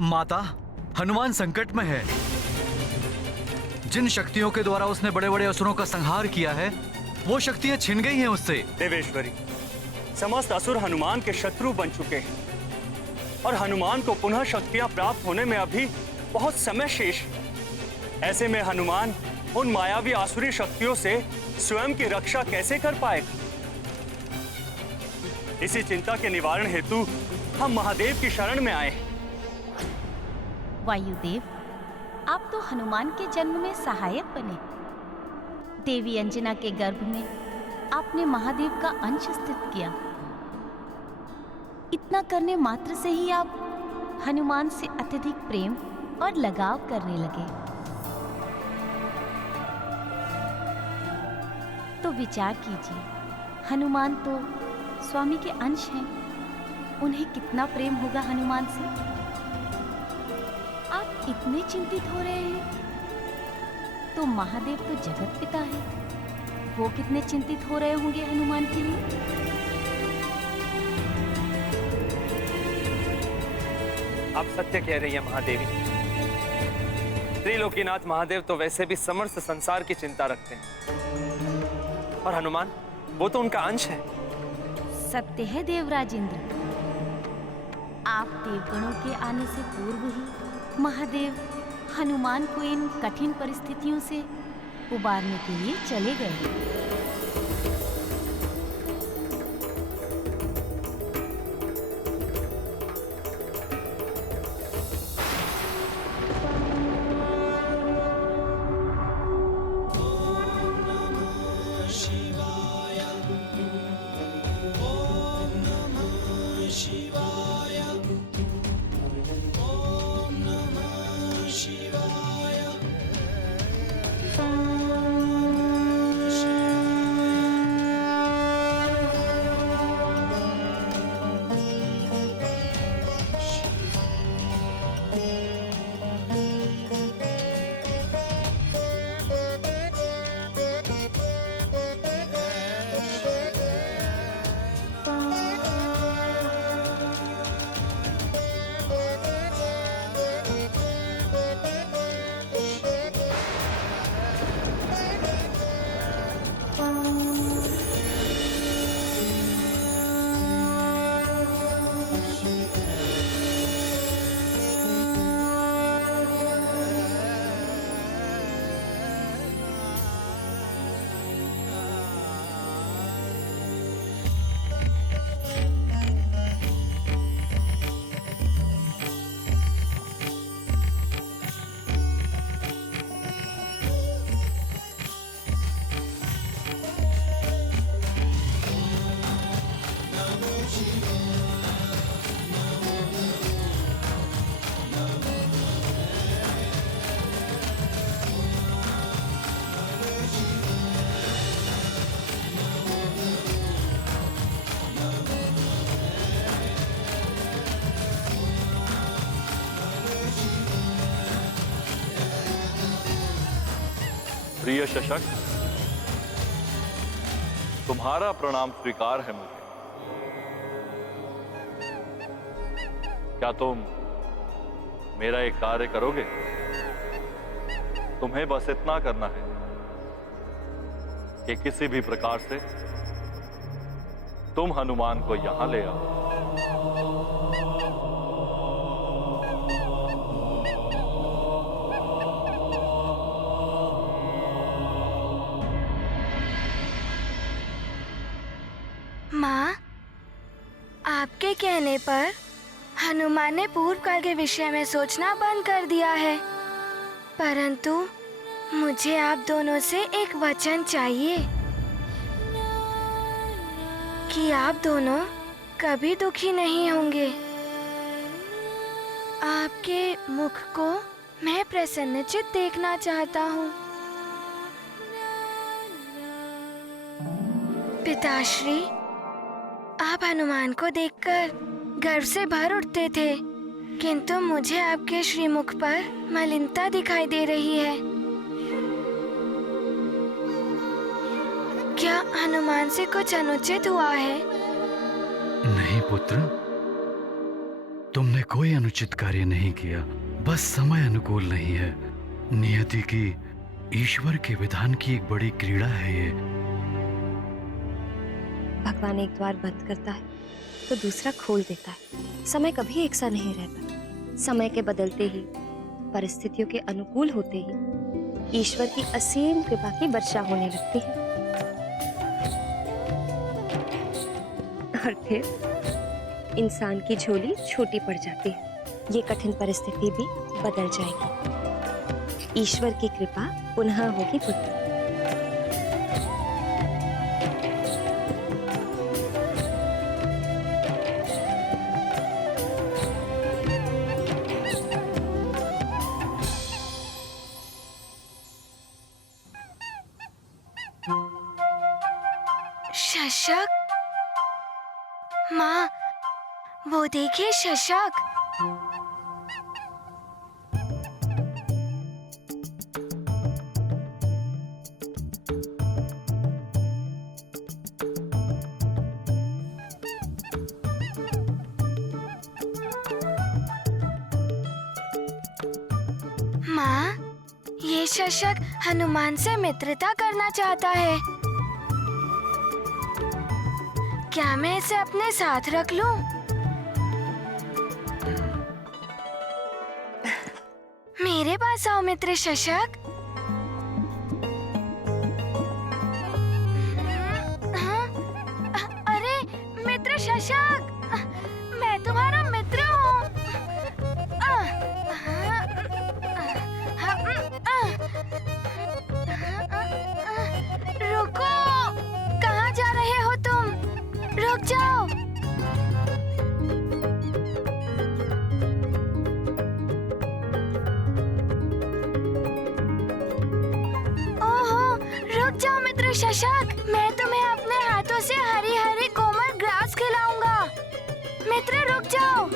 माता, हनुमान संकट में है। जिन शक्तियों के द्वारा उसने बड़े बड़े असुरों का संहार किया है, वो शक्तियां छिन गई हैं उससे। देवेश्वरी, समस्त असुर हनुमान के शत्रु बन चुके हैं और हनुमान को पुनः शक्तियां प्राप्त होने में अभी बहुत समय शेष है। ऐसे में हनुमान उन मायावी आसुरी शक्तियों से स्वयं की रक्षा कैसे कर पाएगा? इसी चिंता के निवारण हेतु हम महादेव की शरण में आए। वायुदेव, आप तो हनुमान के जन्म में सहायक बने। देवी अंजना के गर्भ में आपने महादेव का अंश स्थित किया। इतना करने मात्र से ही आप हनुमान से अत्यधिक प्रेम और लगाव करने लगे। तो विचार कीजिए, हनुमान तो स्वामी के अंश हैं, उन्हें कितना प्रेम होगा हनुमान से। आप इतने चिंतित हो रहे हैं तो महादेव तो जगत पिता है, वो कितने चिंतित हो रहे होंगे हनुमान के लिए। आप सत्य कह रही हैं महादेवी। त्रिलोकीनाथ महादेव तो वैसे भी समस्त संसार की चिंता रखते हैं, और हनुमान, वो तो उनका अंश है। सत्य है देवराज इंद्र, आप देवगणों के आने से पूर्व ही महादेव हनुमान को इन कठिन परिस्थितियों से उबारने के लिए चले गए। प्रिय शशक, तुम्हारा प्रणाम स्वीकार है मुझे। क्या तुम मेरा एक कार्य करोगे? तुम्हें बस इतना करना है कि किसी भी प्रकार से तुम हनुमान को यहां ले आओ। माँ, आपके कहने पर हनुमान ने पूर्व काल के विषय में सोचना बंद कर दिया है, परंतु मुझे आप दोनों से एक वचन चाहिए कि आप दोनों कभी दुखी नहीं होंगे। आपके मुख को मैं प्रसन्नचित्त देखना चाहता हूँ। पिताश्री, आप हनुमान को देखकर गर्व से भर उठते थे, किंतु मुझे आपके श्रीमुख पर मलिनता दिखाई दे रही है। क्या हनुमान से कुछ अनुचित हुआ है? नहीं पुत्र, तुमने कोई अनुचित कार्य नहीं किया, बस समय अनुकूल नहीं है। नियति की, ईश्वर के विधान की एक बड़ी क्रीड़ा है ये। भगवान एक द्वार बंद करता है तो दूसरा खोल देता है। समय कभी एक सा नहीं रहता। समय के बदलते ही, परिस्थितियों के अनुकूल होते ही ईश्वर की असीम कृपा की वर्षा होने लगती है और फिर इंसान की झोली छोटी पड़ जाती है। ये कठिन परिस्थिति भी बदल जाएगी। ईश्वर की कृपा पुनः होगी पुत्र। शशक, माँ, वो देखिए शशक। माँ, ये शशक हनुमान से मित्रता करना चाहता है। क्या मैं इसे अपने साथ रख लूं? मेरे पास आओ मित्र शशक। हाँ? अरे मित्र शशक, मैं तुम्हारा मित्र हूँ। रुको, कहाँ जा रहे हो तुम? रुक जाओ। ओहो, रुक जाओ मित्र शशक, मैं तुम्हें अपने हाथों से हरी हरी कोमल ग्रास खिलाऊंगा। मित्र रुक जाओ।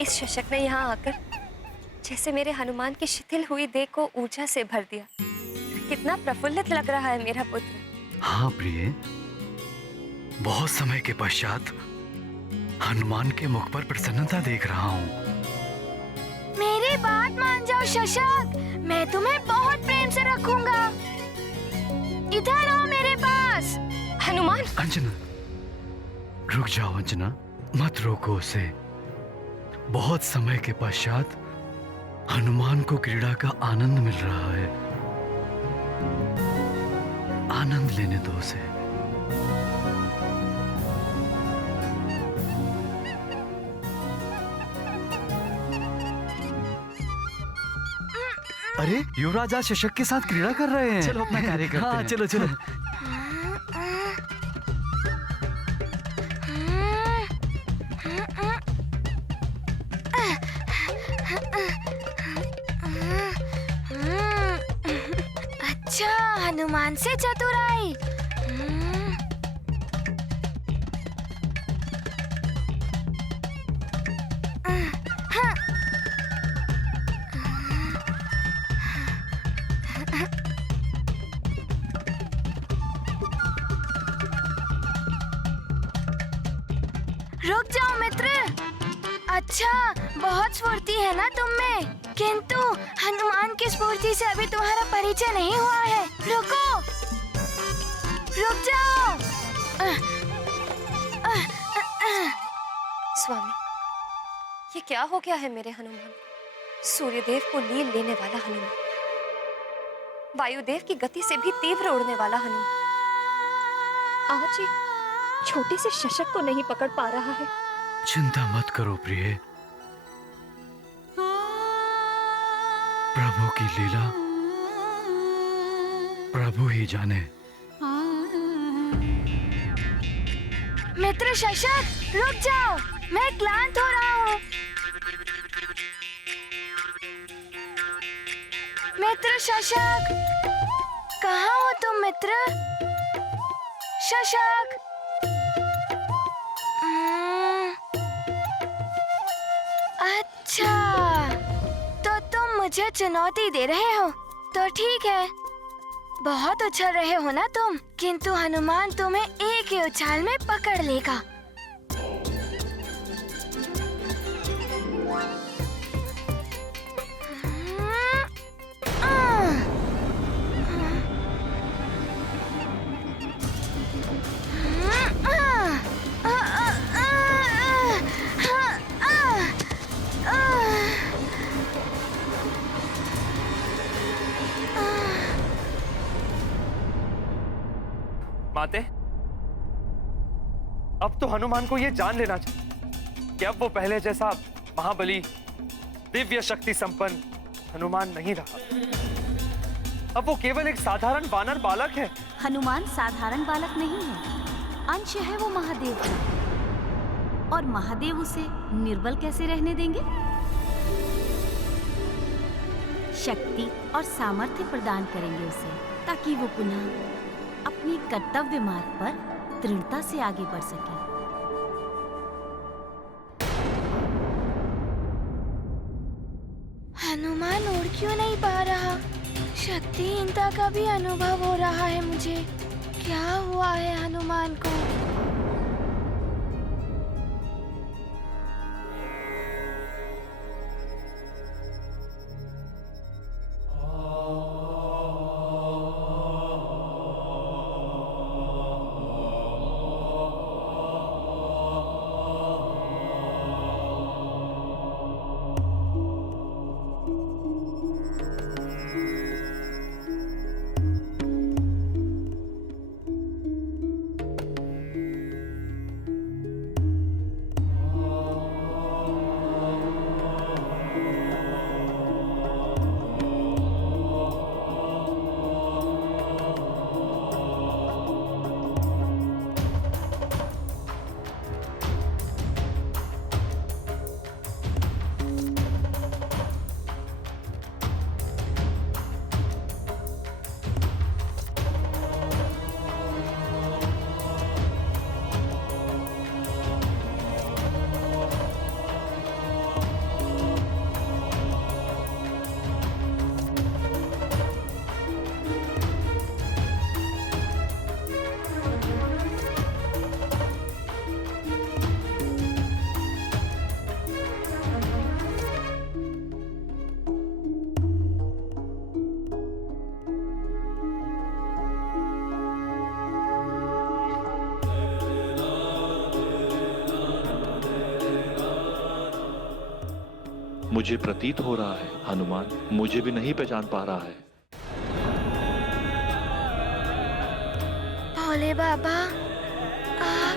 इस शशक ने यहाँ आकर जैसे मेरे हनुमान की शिथिल हुई देह को ऊर्जा से भर दिया। कितना प्रफुल्लित लग रहा है मेरा पुत्र। हाँ प्रिय, बहुत समय के पश्चात हनुमान के मुख पर प्रसन्नता देख रहा हूँ। मेरी बात मान जाओ शशक, मैं तुम्हें बहुत प्रेम से रखूंगा। इधर आओ मेरे पास। हनुमान! अंजना, रुक जाओ अंजना, मत रोको उसे। बहुत समय के पश्चात हनुमान को क्रीड़ा का आनंद मिल रहा है। आनंद लेने दो उसे। अरे युवराज आज शशक के साथ क्रीड़ा कर रहे हैं। चलो अपना कार्य करते हैं। हाँ चलो चलो। अच्छा, हनुमान से चतुराई। रुक जाओ मित्र। अच्छा, बहुत स्फूर्ति है ना तुम में, किंतु हनुमान की स्फूर्ति से अभी तुम्हारा परिचय नहीं हुआ है। रुको, रुक जाओ। स्वामी, ये क्या हो गया है मेरे हनुमान? सूर्यदेव को लील लेने वाला हनुमान, वायुदेव की गति से भी तीव्र उड़ने वाला हनुमान, आज एक छोटे से शशक को नहीं पकड़ पा रहा है। चिंता मत करो प्रिय, प्रभु की लीला प्रभु ही जाने। मित्र शशक, रुक जाओ, मैं क्लांत हो रहा हूँ। मित्र शशक, कहाँ हो तुम मित्र? शशक। अच्छा, तो तुम मुझे चुनौती दे रहे हो, तो ठीक है। बहुत उछल रहे हो ना तुम, किंतु हनुमान तुम्हें एक ही उछाल में पकड़ लेगा। अब तो हनुमान को यह जान लेना चाहिए कि अब वो पहले जैसा महाबली, दिव्य शक्ति संपन्न हनुमान नहीं रहा। अब वो केवल एक साधारण वानर बालक है। हनुमान साधारण बालक नहीं है, अंश है वो महादेव का। और महादेव उसे निर्बल कैसे रहने देंगे? शक्ति और सामर्थ्य प्रदान करेंगे उसे, ताकि वो पुनः अपनी कर्तव्य मार्ग पर दृढ़ता से आगे बढ़ सके। हनुमान उड़ क्यों नहीं पा रहा? शक्तिहीनता का भी अनुभव हो रहा है मुझे। क्या हुआ है हनुमान को? मुझे प्रतीत हो रहा है हनुमान मुझे भी नहीं पहचान पा रहा है। भोले बाबा, आप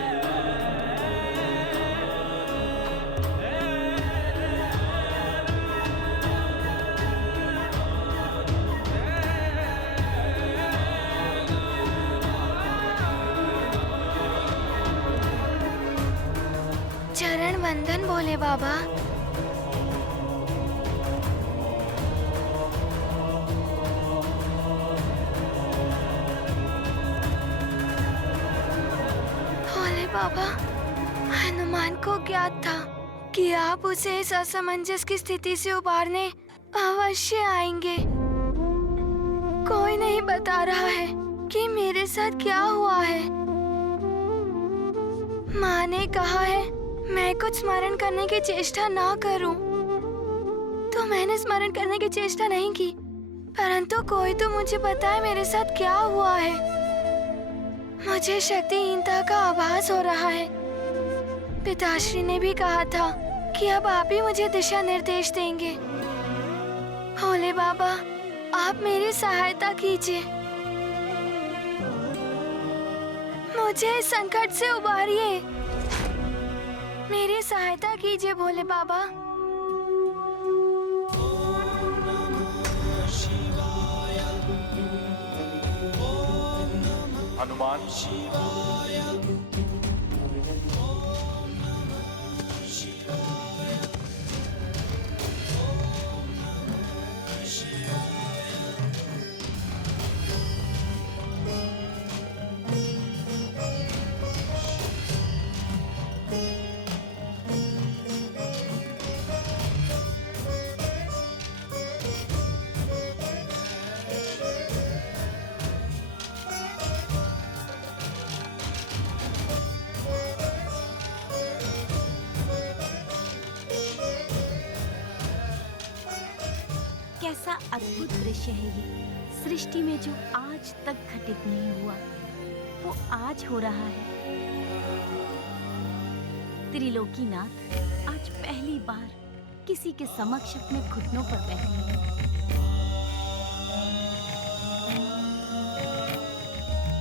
चरण वंदन भोले बाबा। बाबा, हनुमान को ज्ञात था कि आप उसे इस असमंजस की स्थिति से उबारने अवश्य आएंगे। कोई नहीं बता रहा है कि मेरे साथ क्या हुआ है। माँ ने कहा है मैं कुछ स्मरण करने की चेष्टा ना करूं, तो मैंने स्मरण करने की चेष्टा नहीं की। परंतु कोई तो मुझे बताए मेरे साथ क्या हुआ है। मुझे शक्तिहीनता का आभास हो रहा है। पिताश्री ने भी कहा था कि अब आप ही मुझे दिशा निर्देश देंगे। भोले बाबा, आप मेरी सहायता कीजिए, मुझे इस संकट से उबारिए। मेरी सहायता कीजिए भोले बाबा। हनुमान, कैसा अद्भुत दृश्य है ये। सृष्टि में जो आज तक घटित नहीं हुआ वो आज हो रहा है। त्रिलोकीनाथ आज पहली बार किसी के समक्ष अपने घुटनों पर बैठे हैं।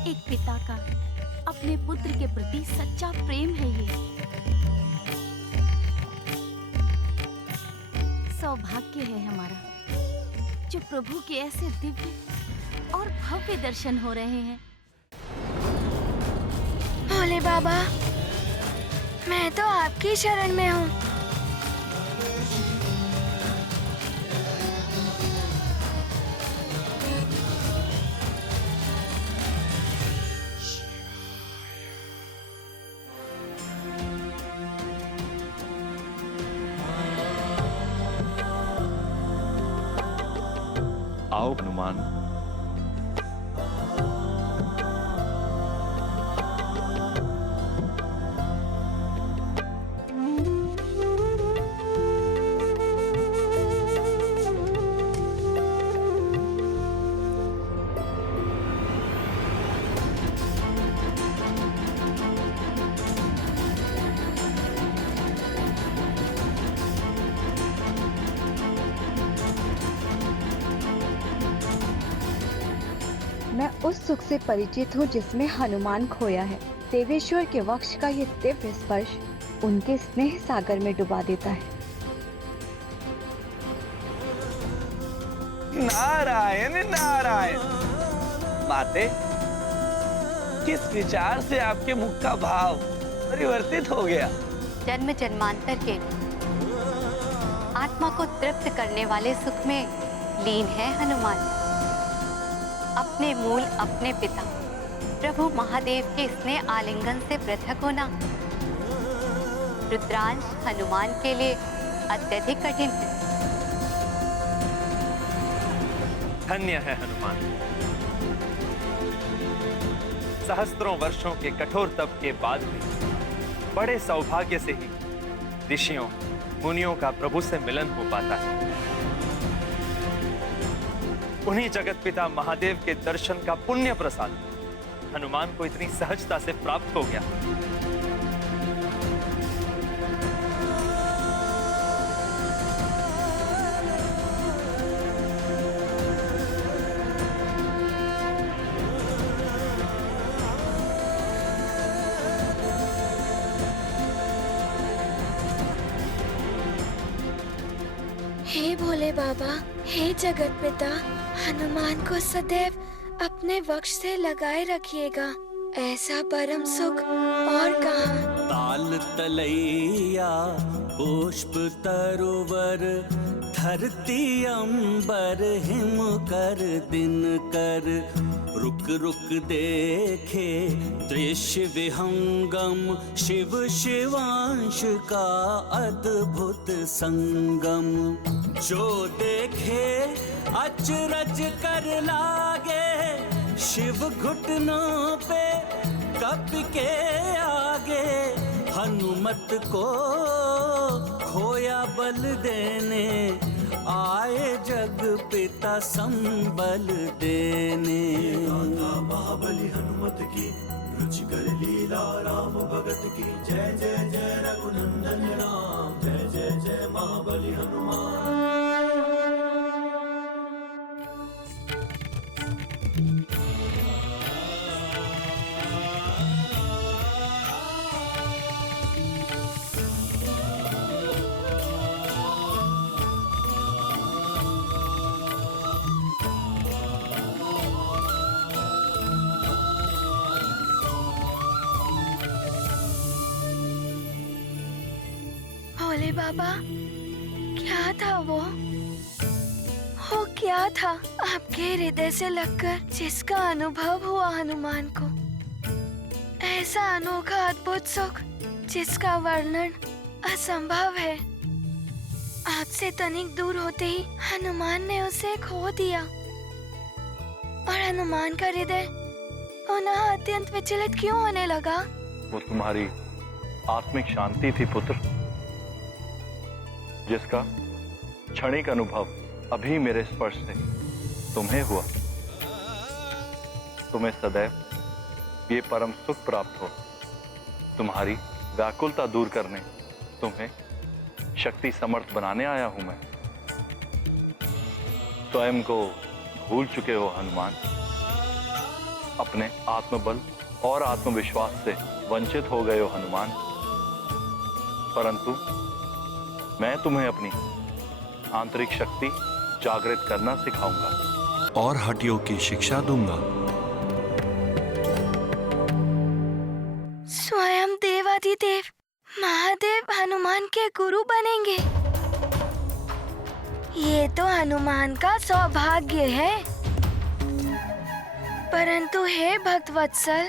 एक पिता का अपने पुत्र के प्रति सच्चा प्रेम है ये। सौभाग्य है हमारा जो प्रभु के ऐसे दिव्य और भव्य दर्शन हो रहे हैं। भोले बाबा, मैं तो आपकी शरण में हूँ। आओ हनुमान। मैं उस सुख से परिचित हूँ जिसमें हनुमान खोया है। देवेश्वर के वक्ष का ये दिव्य स्पर्श उनके स्नेह सागर में डुबा देता है। नारायण नारायण। माते, किस विचार से आपके मुख का भाव परिवर्तित हो गया? जन्म जन्मांतर के आत्मा को तृप्त करने वाले सुख में लीन है हनुमान। अपने मूल, अपने पिता प्रभु महादेव के स्नेह आलिंगन से पृथक होना रुद्रांश हनुमान के लिए अत्यधिक कठिन है। धन्य है हनुमान। सहस्त्रों वर्षों के कठोर तप के बाद भी बड़े सौभाग्य से ही ऋषियों मुनियों का प्रभु से मिलन हो पाता है। उन्हीं जगत पिता महादेव के दर्शन का पुण्य प्रसाद हनुमान को इतनी सहजता से प्राप्त हो गया। हे भोले बाबा, हे जगत पिता, हनुमान को सदैव अपने वक्ष से लगाए रखिएगा। ऐसा परम सुख और कहाँ। ताल तलैया पुष्प तरुवर, धरती अंबर हिम कर दिन कर, रुक रुक देखे दृश्य विहंगम, शिव शिवांश का अद्भुत संगम। जो देखे अचरज कर लागे, शिव घुटनों पे कप के आगे, हनुमत को खोया बल देने, आए जग पिता संबल देने। महाबली हनुमत की रुचिकर लीला, राम भगत की जय जय जय रघुनंदन राम, जय जय जय महाबली हनुमान। भोले बाबा, क्या था वो क्या था आपके हृदय से लगकर जिसका अनुभव हुआ हनुमान को? ऐसा अनोखा अद्भुत सुख जिसका वर्णन असंभव है। आपसे तनिक दूर होते ही हनुमान ने उसे खो दिया और हनुमान का हृदय पुनः अत्यंत विचलित क्यों होने लगा? वो तुम्हारी आत्मिक शांति थी पुत्र, जिसका क्षणिक अनुभव अभी मेरे स्पर्श से तुम्हें हुआ। तुम्हें सदैव ये परम सुख प्राप्त हो। तुम्हारी व्याकुलता दूर करने, तुम्हें शक्ति समर्थ बनाने आया हूं मैं। स्वयं को भूल चुके हो हनुमान, अपने आत्मबल और आत्मविश्वास से वंचित हो गए हो हनुमान, परंतु मैं तुम्हें अपनी आंतरिक शक्ति जागृत करना सिखाऊंगा और हठ योग की शिक्षा दूंगा। स्वयं देवाधिदेव महादेव हनुमान के गुरु बनेंगे। ये तो हनुमान का सौभाग्य है। परंतु हे भक्तवत्सल,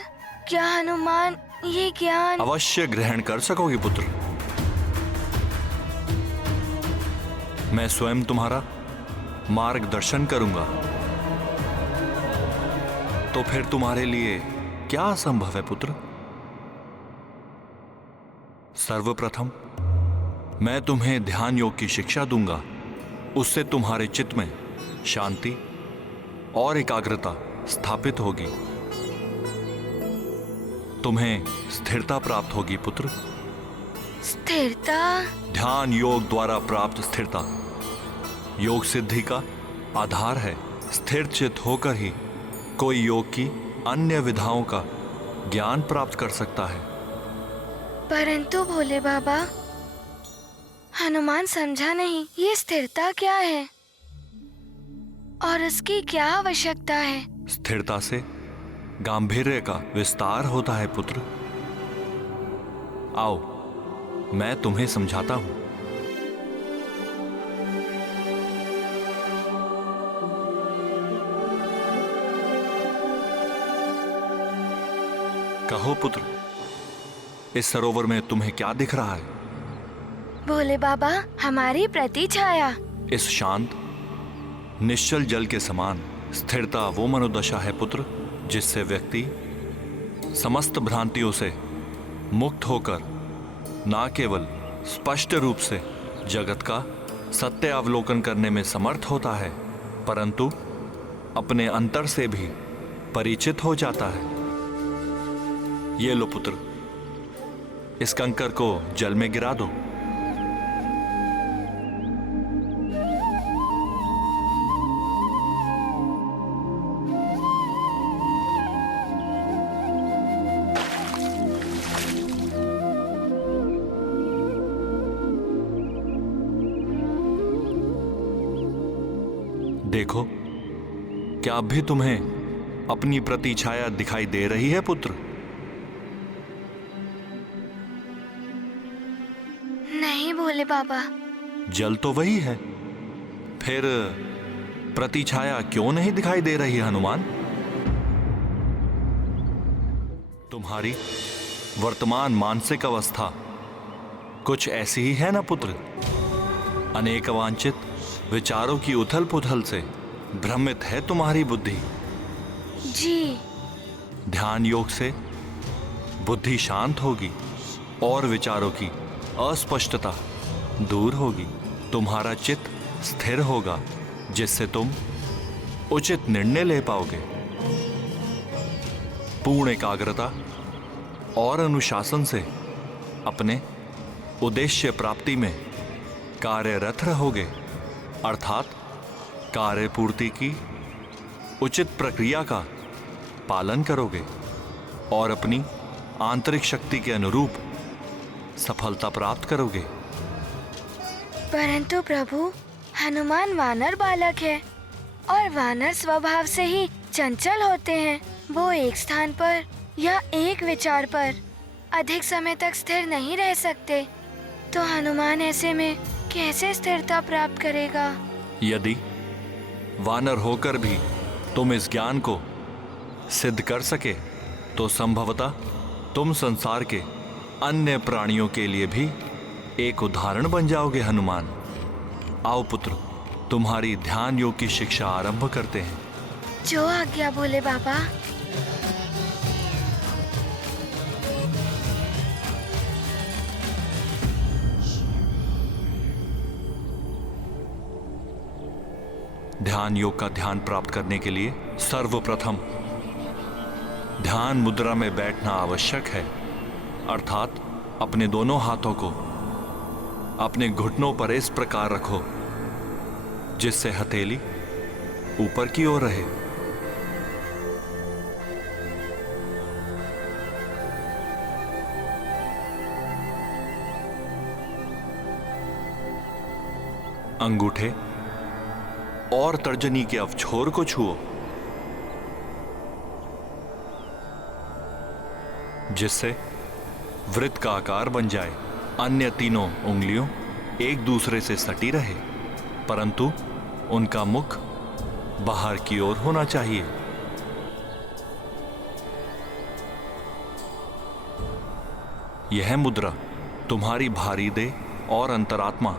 क्या हनुमान ये ज्ञान अवश्य ग्रहण कर सकोगे पुत्र। मैं स्वयं तुम्हारा मार्गदर्शन करूंगा। तो फिर तुम्हारे लिए क्या असंभव है पुत्र? सर्वप्रथम मैं तुम्हें ध्यान योग की शिक्षा दूंगा। उससे तुम्हारे चित्त में शांति और एकाग्रता स्थापित होगी। तुम्हें स्थिरता प्राप्त होगी पुत्र। स्थिरता? ध्यान योग द्वारा प्राप्त स्थिरता योग सिद्धि का आधार है। स्थिर चित्त होकर ही कोई योग की अन्य विधाओं का ज्ञान प्राप्त कर सकता है। परंतु भोले बाबा, हनुमान समझा नहीं ये स्थिरता क्या है और उसकी क्या आवश्यकता है। स्थिरता से गांभीर्य का विस्तार होता है पुत्र। आओ मैं तुम्हें समझाता हूं। कहो पुत्र, इस सरोवर में तुम्हें क्या दिख रहा है? भोले बाबा, हमारी प्रतिछाया। इस शांत निश्चल जल के समान स्थिरता वो मनोदशा है पुत्र, जिससे व्यक्ति समस्त भ्रांतियों से मुक्त होकर ना केवल स्पष्ट रूप से जगत का सत्य अवलोकन करने में समर्थ होता है, परंतु अपने अंतर से भी परिचित हो जाता है। ये लो पुत्र, इस कंकर को जल में गिरा दो। देखो, क्या अब भी तुम्हें अपनी प्रतिछाया दिखाई दे रही है पुत्र? नहीं भोले बाबा। जल तो वही है, फिर प्रतिछाया क्यों नहीं दिखाई दे रही है हनुमान? तुम्हारी वर्तमान मानसिक अवस्था कुछ ऐसी ही है ना पुत्र। अनेक अवांछित विचारों की उथल पुथल से भ्रमित है तुम्हारी बुद्धि। जी। ध्यान योग से बुद्धि शांत होगी और विचारों की अस्पष्टता दूर होगी। तुम्हारा चित्त स्थिर होगा, जिससे तुम उचित निर्णय ले पाओगे। पूर्ण एकाग्रता और अनुशासन से अपने उद्देश्य प्राप्ति में कार्यरत रहोगे, अर्थात कार्य पूर्ति की उचित प्रक्रिया का पालन करोगे और अपनी आंतरिक शक्ति के अनुरूप सफलता प्राप्त करोगे। परंतु प्रभु, हनुमान वानर बालक है और वानर स्वभाव से ही चंचल होते हैं। वो एक स्थान पर या एक विचार पर अधिक समय तक स्थिर नहीं रह सकते। तो हनुमान ऐसे में कैसे स्थिरता प्राप्त करेगा? यदि वानर होकर भी तुम इस ज्ञान को सिद्ध कर सके, तो संभवतः तुम संसार के अन्य प्राणियों के लिए भी एक उदाहरण बन जाओगे हनुमान। आओ पुत्र, तुम्हारी ध्यान योग की शिक्षा आरंभ करते हैं। जो आज्ञा भोले बाबा। ध्यान योग का ध्यान प्राप्त करने के लिए सर्वप्रथम ध्यान मुद्रा में बैठना आवश्यक है, अर्थात अपने दोनों हाथों को अपने घुटनों पर इस प्रकार रखो जिससे हथेली ऊपर की ओर रहे। अंगूठे और तर्जनी के अवछोर को छुओ, जिससे वृत्त का आकार बन जाए। अन्य तीनों उंगलियों एक दूसरे से सटी रहे, परंतु उनका मुख बाहर की ओर होना चाहिए। यह मुद्रा तुम्हारी भारी देह और अंतरात्मा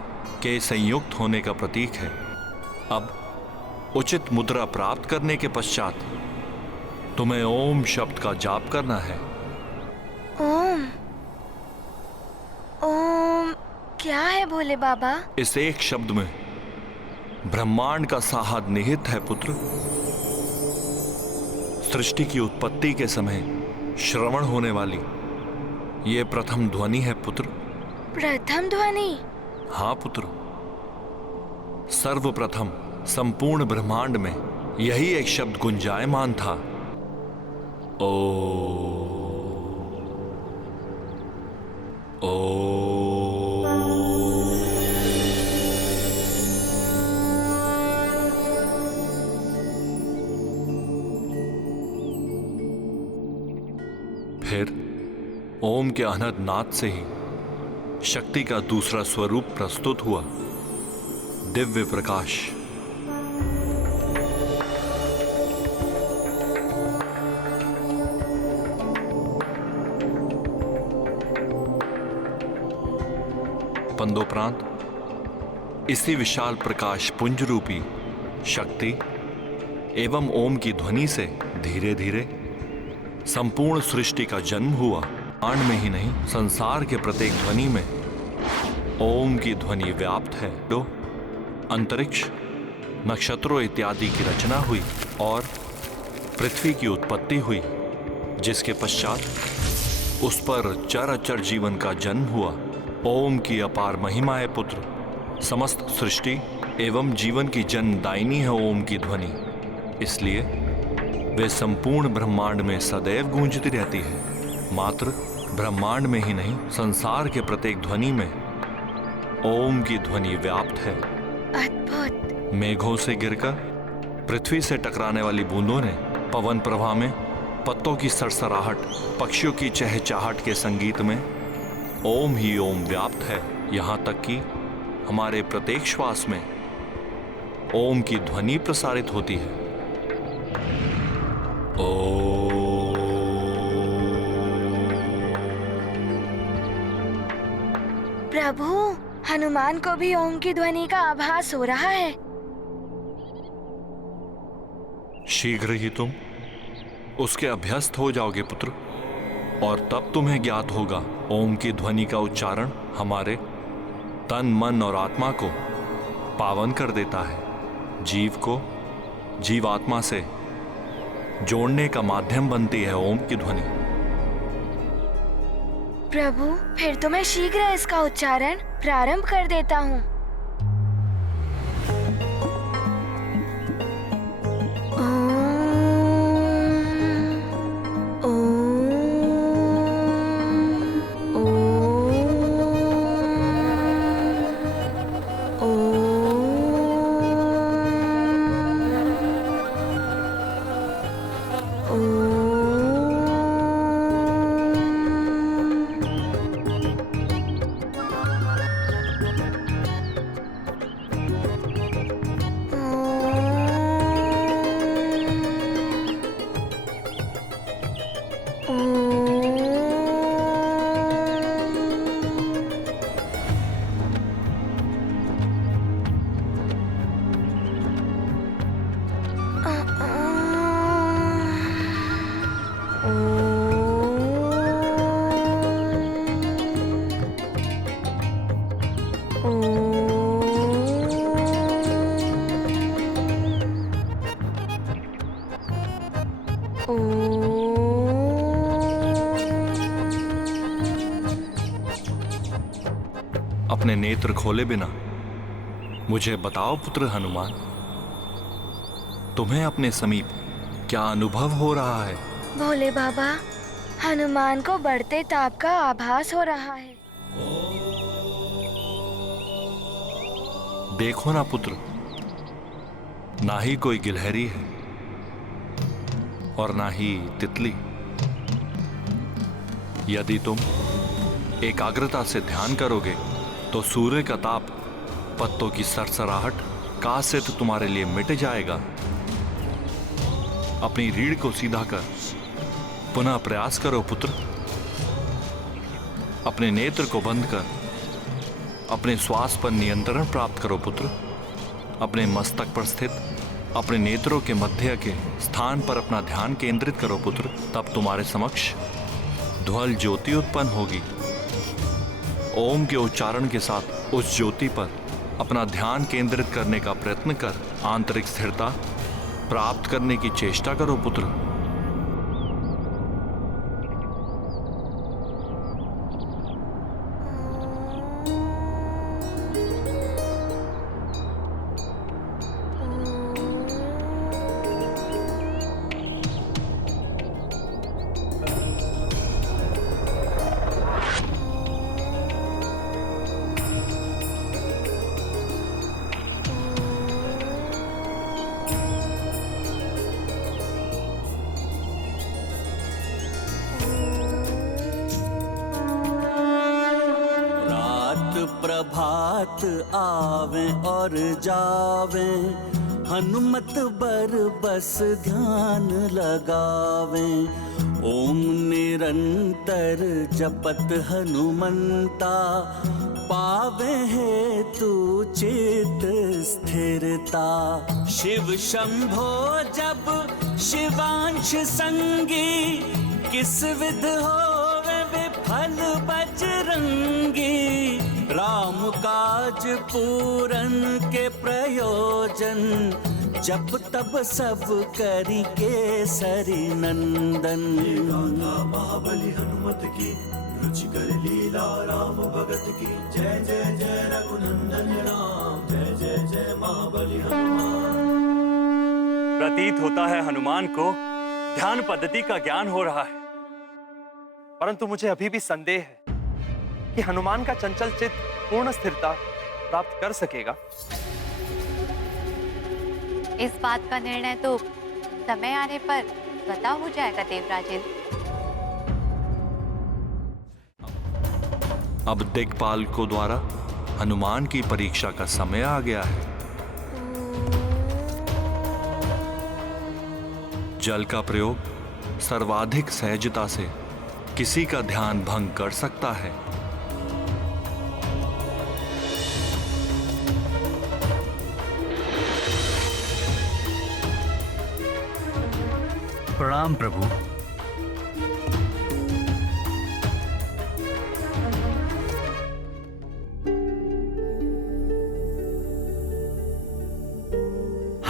के संयुक्त होने का प्रतीक है। अब उचित मुद्रा प्राप्त करने के पश्चात तुम्हें ओम शब्द का जाप करना है। ओम ओम क्या है भोले बाबा? इस एक शब्द में ब्रह्मांड का साहद निहित है पुत्र। सृष्टि की उत्पत्ति के समय श्रवण होने वाली ये प्रथम ध्वनि है पुत्र। प्रथम ध्वनि? हाँ पुत्र, सर्वप्रथम संपूर्ण ब्रह्मांड में यही एक शब्द गुंजायमान था। ओ फिर ओम के अनहद नाद से ही शक्ति का दूसरा स्वरूप प्रस्तुत हुआ, दिव्य प्रकाश। पंदोपरांत इसी विशाल प्रकाश पुंज रूपी शक्ति एवं ओम की ध्वनि से धीरे धीरे संपूर्ण सृष्टि का जन्म हुआ। ब्रह्मांड में ही नहीं, संसार के प्रत्येक ध्वनि में ओम की ध्वनि व्याप्त है। दो अंतरिक्ष, नक्षत्रों इत्यादि की रचना हुई और पृथ्वी की उत्पत्ति हुई, जिसके पश्चात उस पर चर अचर जीवन का जन्म हुआ। ओम की अपार महिमा है पुत्र। समस्त सृष्टि एवं जीवन की जन्मदायिनी है ओम की ध्वनि, इसलिए वे संपूर्ण ब्रह्मांड में सदैव गूंजती रहती है। मात्र ब्रह्मांड में ही नहीं, संसार के प्रत्येक ध्वनि में ओम की ध्वनि व्याप्त है। अद्भुत। मेघों से गिरकर पृथ्वी से टकराने वाली बूंदों ने पवन प्रवाह में, पत्तों की सरसराहट, पक्षियों की चहचहाहट के संगीत में ओम ही ओम व्याप्त है। यहाँ तक कि हमारे प्रत्येक श्वास में ओम की ध्वनि प्रसारित होती है। प्रभु, हनुमान को भी ओम की ध्वनि का आभास हो रहा है। शीघ्र ही तुम उसके अभ्यस्त हो जाओगे पुत्र, और तब तुम्हें ज्ञात होगा ओम की ध्वनि का उच्चारण हमारे तन, मन और आत्मा को पावन कर देता है, जीव को जीवात्मा से जोड़ने का माध्यम बनती है ओम की ध्वनि। प्रभु, फिर तो मैं शीघ्र इसका उच्चारण प्रारंभ कर देता हूँ। अपने नेत्र खोले बिना मुझे बताओ पुत्र हनुमान, तुम्हें अपने समीप क्या अनुभव हो रहा है? भोले बाबा, हनुमान को बढ़ते ताप का आभास हो रहा है। देखो ना पुत्र, ना ही कोई गिलहरी है और ना ही तितली। यदि तुम एकाग्रता से ध्यान करोगे तो सूर्य का ताप, पत्तों की सरसराहट, काश से तो तुम्हारे लिए मिट जाएगा। अपनी रीढ़ को सीधा कर पुनः प्रयास करो पुत्र। अपने नेत्र को बंद कर अपने श्वास पर नियंत्रण प्राप्त करो पुत्र। अपने मस्तक पर स्थित अपने नेत्रों के मध्य के स्थान पर अपना ध्यान केंद्रित करो पुत्र। तब तुम्हारे समक्ष ध्वल ज्योति उत्पन्न होगी। ओम के उच्चारण के साथ उस ज्योति पर अपना ध्यान केंद्रित करने का प्रयत्न कर आंतरिक स्थिरता प्राप्त करने की चेष्टा करो पुत्र। प्रभात आवे और जावे, हनुमत बर बस ध्यान लगावे। ओम निरंतर जपत हनुमंता, पावे है तू चित स्थिरता। शिव शंभो जब शिवांश संगी, किस विध होवे विफल बजरंगी। राम काज पूरन के प्रयोजन, जब तब सब करी केसरी नंदन। महाबली हनुमत की, रुचिकर लीला राम भगत की। जय जय जय रघुनंदन राम, जय जय जय महाबली हनुमान। प्रतीत होता है हनुमान को ध्यान पद्धति का ज्ञान हो रहा है, परंतु मुझे अभी भी संदेह है कि हनुमान का चंचल चित्त पूर्ण स्थिरता प्राप्त कर सकेगा। इस बात का निर्णय तो समय आने पर स्वतः हो जाएगा देवराजेंद्र। अब दिक्पालकों द्वारा हनुमान की परीक्षा का समय आ गया है। जल का प्रयोग सर्वाधिक सहजता से किसी का ध्यान भंग कर सकता है। प्रणाम प्रभु।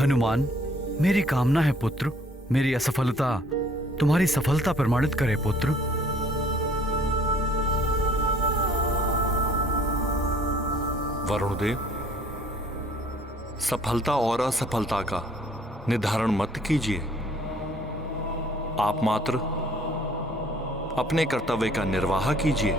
हनुमान, मेरी कामना है पुत्र, मेरी असफलता तुम्हारी सफलता प्रमाणित करे पुत्र। वरुणदेव, सफलता और असफलता का निर्धारण मत कीजिए। आप मात्र अपने कर्तव्य का निर्वाह कीजिए।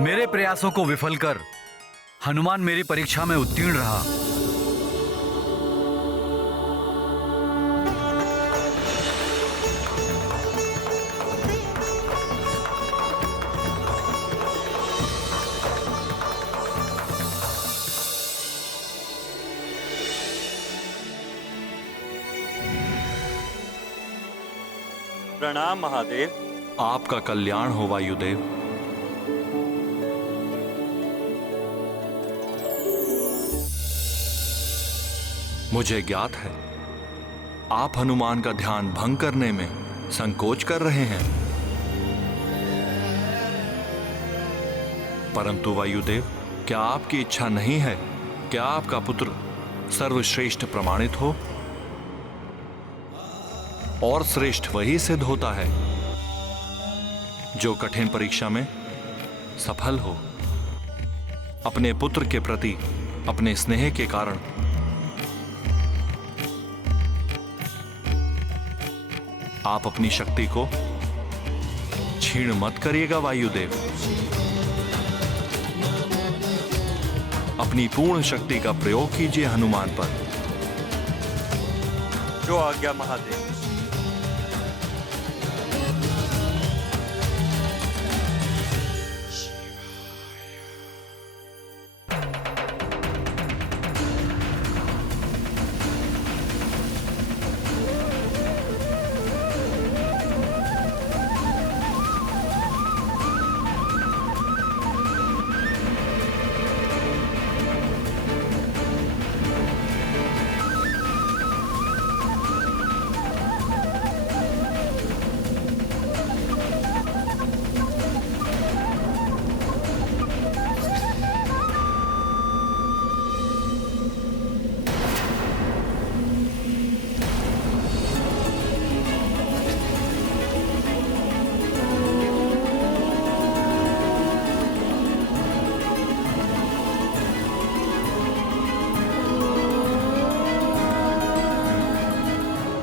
मेरे प्रयासों को विफल कर हनुमान मेरी परीक्षा में उत्तीर्ण रहा। प्रणाम महादेव। आपका कल्याण हो वायुदेव। मुझे ज्ञात है आप हनुमान का ध्यान भंग करने में संकोच कर रहे हैं, परंतु वायुदेव, क्या आपकी इच्छा नहीं है क्या आपका पुत्र सर्वश्रेष्ठ प्रमाणित हो? और श्रेष्ठ वही सिद्ध होता है जो कठिन परीक्षा में सफल हो। अपने पुत्र के प्रति अपने स्नेह के कारण आप अपनी शक्ति को क्षीण मत करिएगा वायुदेव। अपनी पूर्ण शक्ति का प्रयोग कीजिए हनुमान पर। जो आज्ञा महादेव।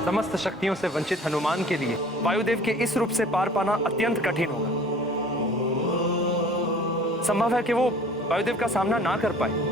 समस्त शक्तियों से वंचित हनुमान के लिए वायुदेव के इस रूप से पार पाना अत्यंत कठिन होगा। संभव है कि वो वायुदेव का सामना ना कर पाए।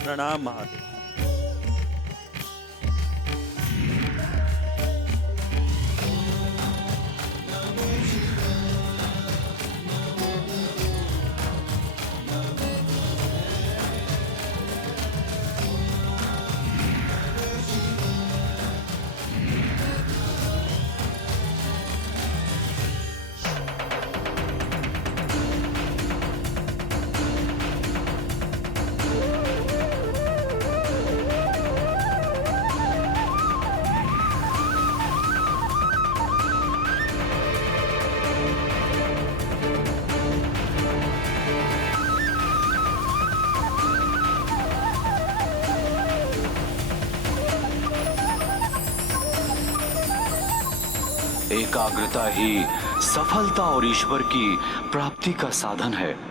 प्रणाम महादेव। एकाग्रता ही सफलता और ईश्वर की प्राप्ति का साधन है।